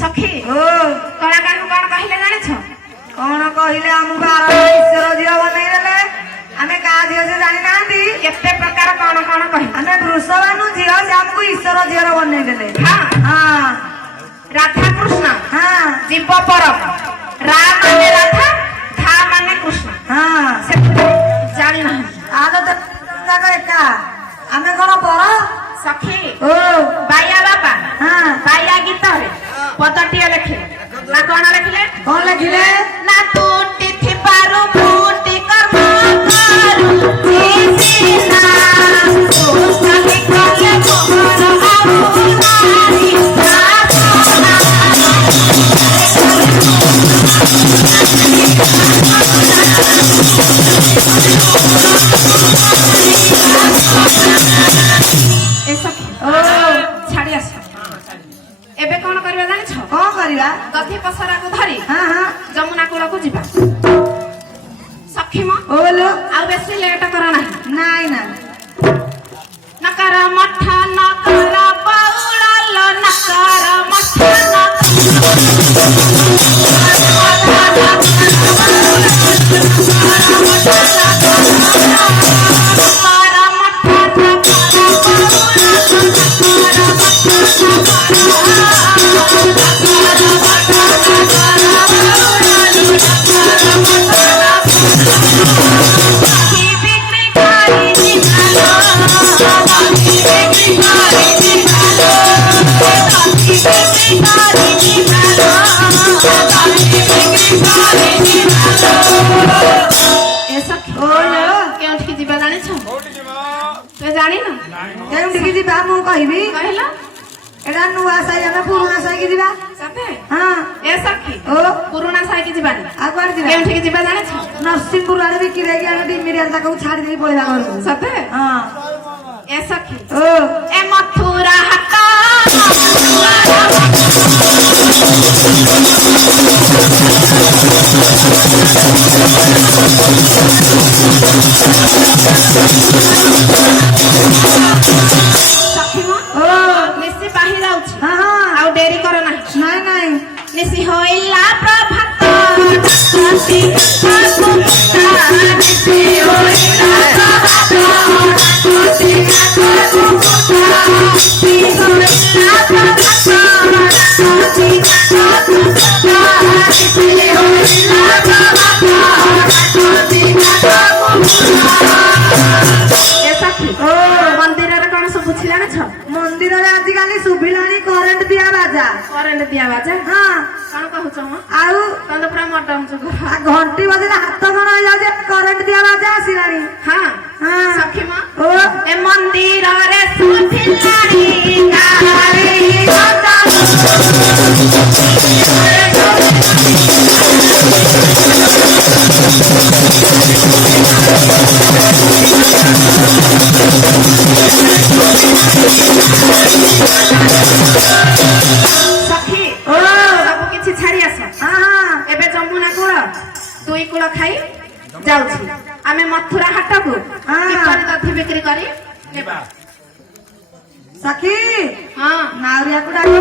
सखी कलाकार को कौन कहले जाने छ कौन कहले हम ईश्वर झील बनईदेले आमे का झील से जानी नांदी केते प्रकार कौन कौन कहि आमे वृषभानु झील से हमको ईश्वर झील बनईदेले। हां हां राधा कृष्ण हां जीव परम राम माने राधा धा माने कृष्ण हां से जानी ना आदत जागा एका आमे कोन पर सखी ओ बाया बाबा हां बाया गीत रे पदटिया लेखे ना कौन लेखले कौन लिखिले ना टूटी थी पारू फूटी कर्म करू सीना ओ सखी कले मोहर आऊ नारी ना ए सखी ओ छाड़ी आस एबे कोन करबा जानि छ कौन करिवा गधी पसरा को धरी हां हां जमुना कूल को जीवा सखी म ओलो आ बेसी लेट करा ना नाइ ना नकर मठा नकर बाउलाल नकर मठा जानी ना केउठी की जीवा मु कहबी कहला एडा नुआ साई हमें पुराना साई की जीवा सते हां ए सखी ओ पुराना साई की जीवा आ कोन जीवा केउठी की जीवा जाने छ नरसिंहपुर आरे भी की रेगी आने डिमिरिया तक छाड़ी दे पळेला घर सते हां ए सखी ओ ए मथुरा हका सखी म ओ निसी बाही जाउछ हां हां आ देरी कर ना नाइ नाइ निसी होइला प्रभात नसी आकु निसी होइला प्रभात नसी आकु निसी होइला प्रभात नसी आकु निसी होइला प्रभात नसी आकु ए सखी ओ मंदिर रे कोन सब बुझिला ना छ मंदिर रे आज काली सुभिलानी करंट दिया बाजा करंट दिया बाजा हां कोन कहउछ म आउ कोन पूरा मटम छ आ घंटी बजे हाथ कण हो जाउ जे करंट दिया बाजा आसिलानी हां हां सखी म ओ ए मंदिर रे सुधिलानी काली गंगा सखी ओ सब किछि छाड़ी आस हां हां एबे जमुना कूल दुई कूल खाई जाउछि आमे मथुरा हाट को हाँ। किपरि दथि बिक्री करी नेबा सखी हां नाउरिया को डाको